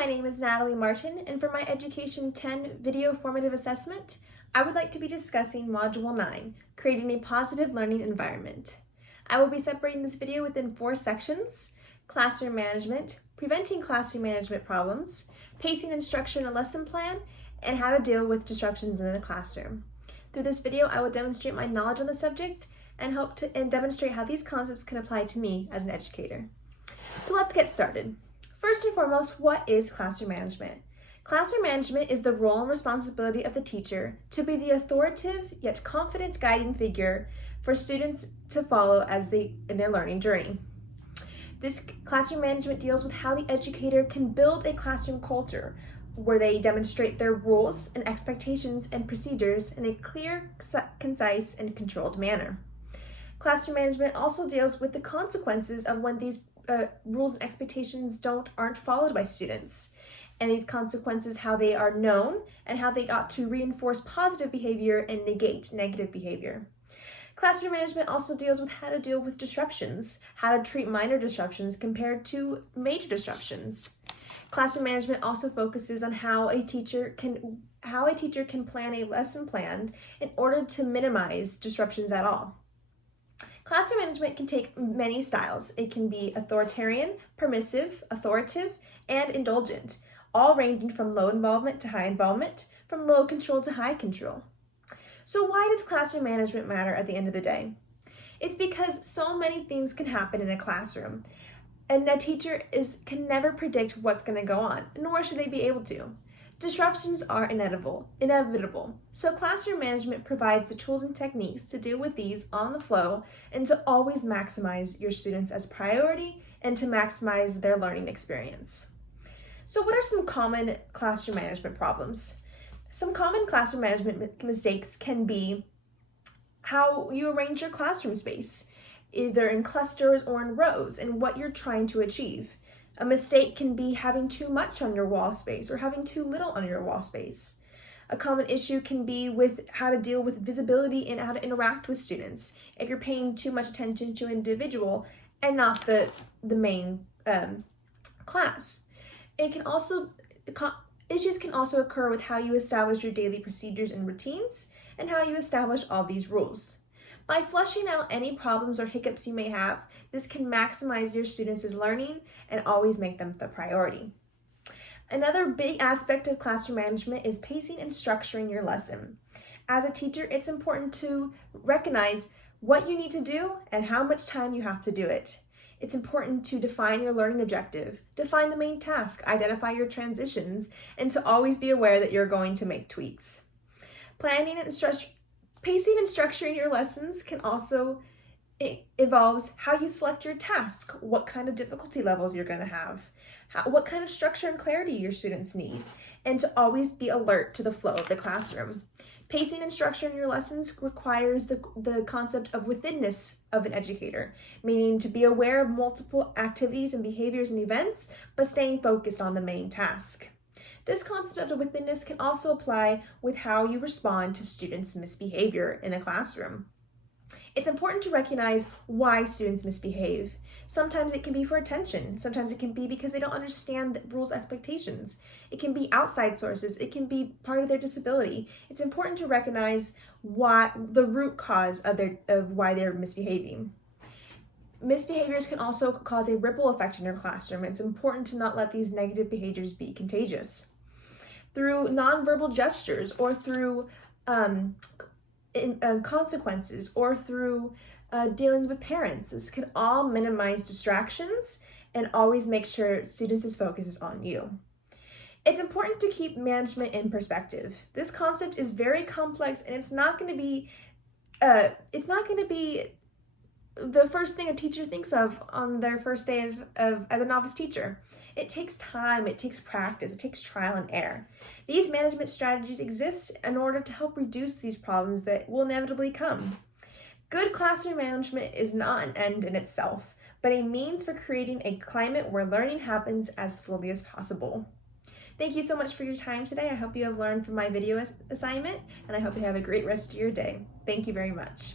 my name is Natalie Martin, and for my Education 10 video formative assessment, I would like to be discussing Module 9, Creating a Positive Learning Environment. I will be separating this video within 4 sections: classroom management, preventing classroom management problems, pacing and structure in a lesson plan, and how to deal with disruptions in the classroom. Through this video, I will demonstrate my knowledge on the subject and demonstrate how these concepts can apply to me as an educator. So let's get started. First and foremost, what is classroom management? Classroom management is the role and responsibility of the teacher to be the authoritative yet confident guiding figure for students to follow in their learning journey. This classroom management deals with how the educator can build a classroom culture where they demonstrate their rules and expectations and procedures in a clear, concise, and controlled manner. Classroom management also deals with the consequences of when these rules and expectations aren't followed by students, and these consequences, how they are known and how they ought to reinforce positive behavior and negate negative behavior. Classroom management also deals with how to deal with disruptions, how to treat minor disruptions compared to major disruptions. Classroom management also focuses on how a teacher can plan a lesson plan in order to minimize disruptions at all. Classroom management can take many styles. It can be authoritarian, permissive, authoritative, and indulgent, all ranging from low involvement to high involvement, from low control to high control. So why does classroom management matter at the end of the day? It's because so many things can happen in a classroom, and a teacher can never predict what's going to go on, nor should they be able to. Disruptions are inevitable. So classroom management provides the tools and techniques to deal with these on the flow and to always maximize your students as priority and to maximize their learning experience. So what are some common classroom management problems? Some common classroom management mistakes can be how you arrange your classroom space, either in clusters or in rows, and what you're trying to achieve. A mistake can be having too much on your wall space or having too little on your wall space. A common issue can be with how to deal with visibility and how to interact with students if you're paying too much attention to an individual and not the main class. Issues can also occur with how you establish your daily procedures and routines and how you establish all these rules. By flushing out any problems or hiccups you may have, this can maximize your students' learning and always make them the priority. Another big aspect of classroom management is pacing and structuring your lesson. As a teacher, it's important to recognize what you need to do and how much time you have to do it. It's important to define your learning objective, define the main task, identify your transitions, and to always be aware that you're going to make tweaks. Pacing and structuring your lessons involves how you select your task, what kind of difficulty levels you're going to have, what kind of structure and clarity your students need, and to always be alert to the flow of the classroom. Pacing and structuring your lessons requires the concept of withinness of an educator, meaning to be aware of multiple activities and behaviors and events, but staying focused on the main task. This concept of withinness can also apply with how you respond to students' misbehavior in the classroom. It's important to recognize why students misbehave. Sometimes it can be for attention. Sometimes it can be because they don't understand the rules and expectations. It can be outside sources. It can be part of their disability. It's important to recognize the root cause of why they're misbehaving. Misbehaviors can also cause a ripple effect in your classroom. It's important to not let these negative behaviors be contagious. Through nonverbal gestures or through consequences or through dealings with parents, this can all minimize distractions and always make sure students' focus is on you. It's important to keep management in perspective. This concept is very complex, and it's not going to be the first thing a teacher thinks of on their first day as a novice teacher. It takes time, it takes practice, it takes trial and error. These management strategies exist in order to help reduce these problems that will inevitably come. Good classroom management is not an end in itself, but a means for creating a climate where learning happens as fully as possible. Thank you so much for your time today. I hope you have learned from my video assignment, and I hope you have a great rest of your day. Thank you very much.